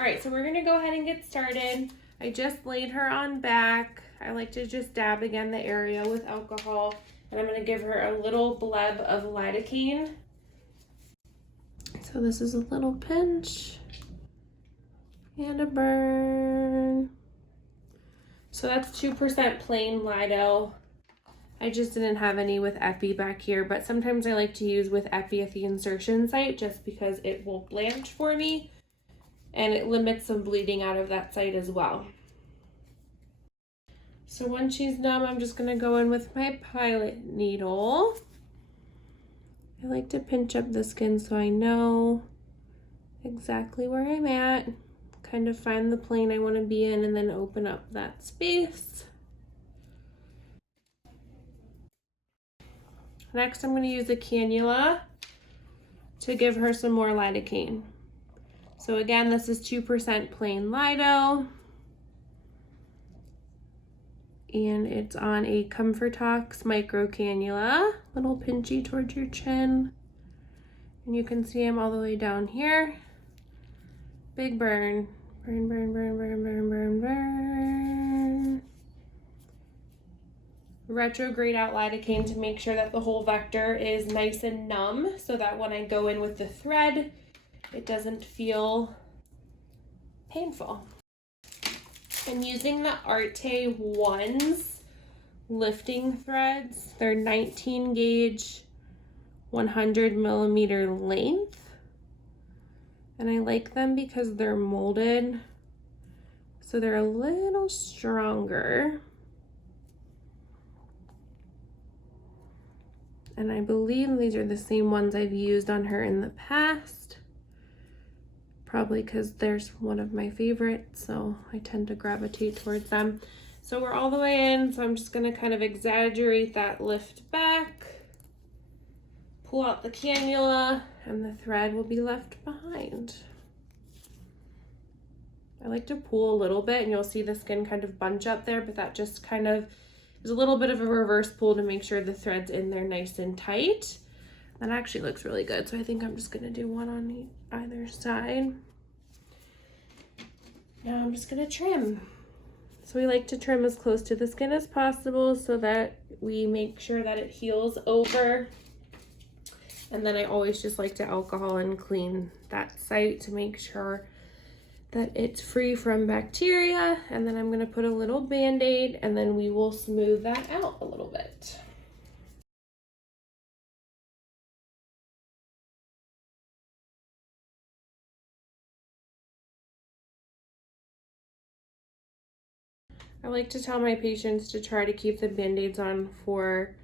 All right, so we're gonna go ahead and get started. I just laid her on back. I like to just dab again the area with alcohol, and I'm gonna give her a little bleb of lidocaine. So this is a little pinch and a burn. So that's 2% plain Lido. I just didn't have any with epi back here, but sometimes I like to use with epi at the insertion site just because it will blanch for me and it limits some bleeding out of that site as well. So once she's numb, I'm just gonna go in with my pilot needle. I like to pinch up the skin so I know exactly where I'm at, kind of find the plane I want to be in, and then open up that space. Next, I'm going to use a cannula to give her some more lidocaine. So again, this is 2% plain Lido, and it's on a Comfortox micro cannula, little pinchy towards your chin. And you can see I'm all the way down here. Big burn, burn, burn, burn, burn, burn, burn, burn. Retrograde out lidocaine to make sure that the whole vector is nice and numb so that when I go in with the thread, it doesn't feel painful. I'm using the Arte Ones lifting threads. They're 19 gauge, 100 millimeter length. And I like them because they're molded, so they're a little stronger. And I believe these are the same ones I've used on her in the past. Probably because there's one of my favorites, so I tend to gravitate towards them. So we're all the way in, so I'm just gonna kind of exaggerate that lift back, pull out the cannula, and the thread will be left behind. I like to pull a little bit and you'll see the skin kind of bunch up there, but that just kind of is a little bit of a reverse pull to make sure the thread's in there nice and tight. That actually looks really good. So I think I'm just gonna do one on either side. Now I'm just gonna trim. So we like to trim as close to the skin as possible so that we make sure that it heals over. And then I always just like to alcohol and clean that site to make sure that it's free from bacteria. And then I'm gonna put a little Band-Aid and then we will smooth that out a little bit. I like to tell my patients to try to keep the Band-Aids on for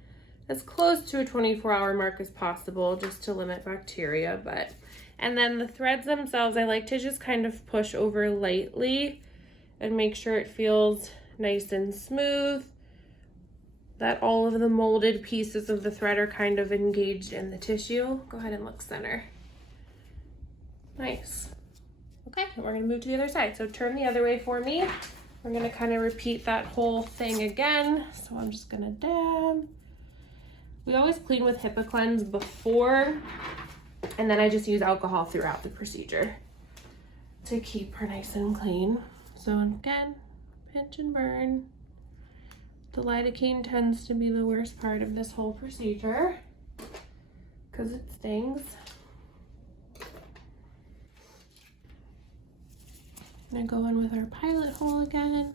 as close to a 24-hour mark as possible just to limit bacteria, and then the threads themselves, I like to just kind of push over lightly and make sure it feels nice and smooth, that all of the molded pieces of the thread are kind of engaged in the tissue. Go ahead and look center. Nice. Okay, we're gonna move to the other side. So turn the other way for me. We're gonna kind of repeat that whole thing again. So I'm just gonna dab. We always clean with HIPAA Cleanse before, and then I just use alcohol throughout the procedure to keep her nice and clean. So again, pinch and burn. The lidocaine tends to be the worst part of this whole procedure because it stings. I'm gonna go in with our pilot hole again.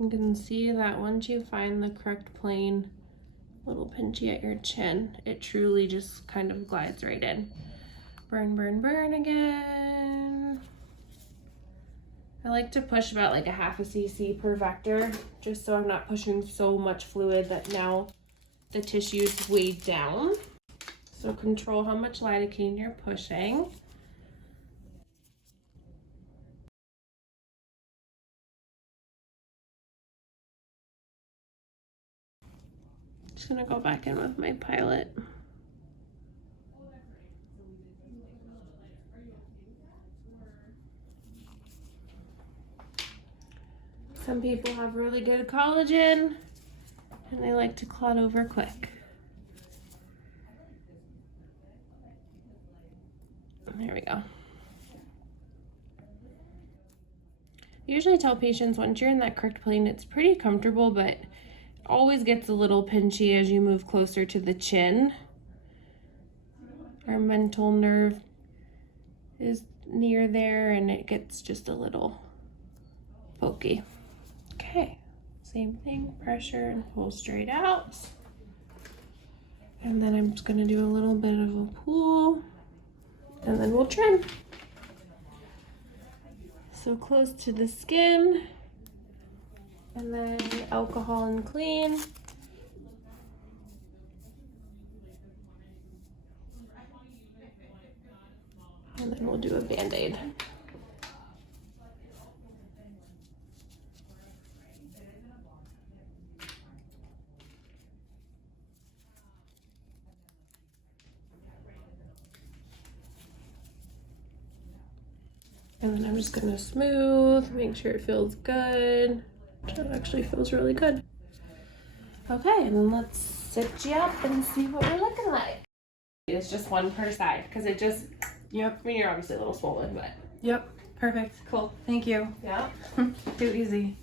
You can see that once you find the correct plane, little pinchy at your chin, it truly just kind of glides right in. Burn, burn, burn again. I like to push about like a half a cc per vector, just so I'm not pushing so much fluid that now the tissue's weighed down. So control how much lidocaine you're pushing. Just gonna go back in with my pilot. Some people have really good collagen and they like to clot over quick. There we go. I usually tell patients once you're in that correct plane, it's pretty comfortable, but it always gets a little pinchy as you move closer to the chin. Our mental nerve is near there and it gets just a little pokey. Okay, same thing, pressure and pull straight out. And then I'm just gonna do a little bit of a pull and then we'll trim. So close to the skin and then alcohol and clean. And then we'll do a Band-Aid. And then I'm just gonna smooth, make sure it feels good. It actually feels really good. Okay, and then let's sit you up and see what we're looking like. It's just one per side, because it just, Yep. I mean, you're obviously a little swollen, but. Yep. Perfect. Cool. Thank you. Yeah. Too easy.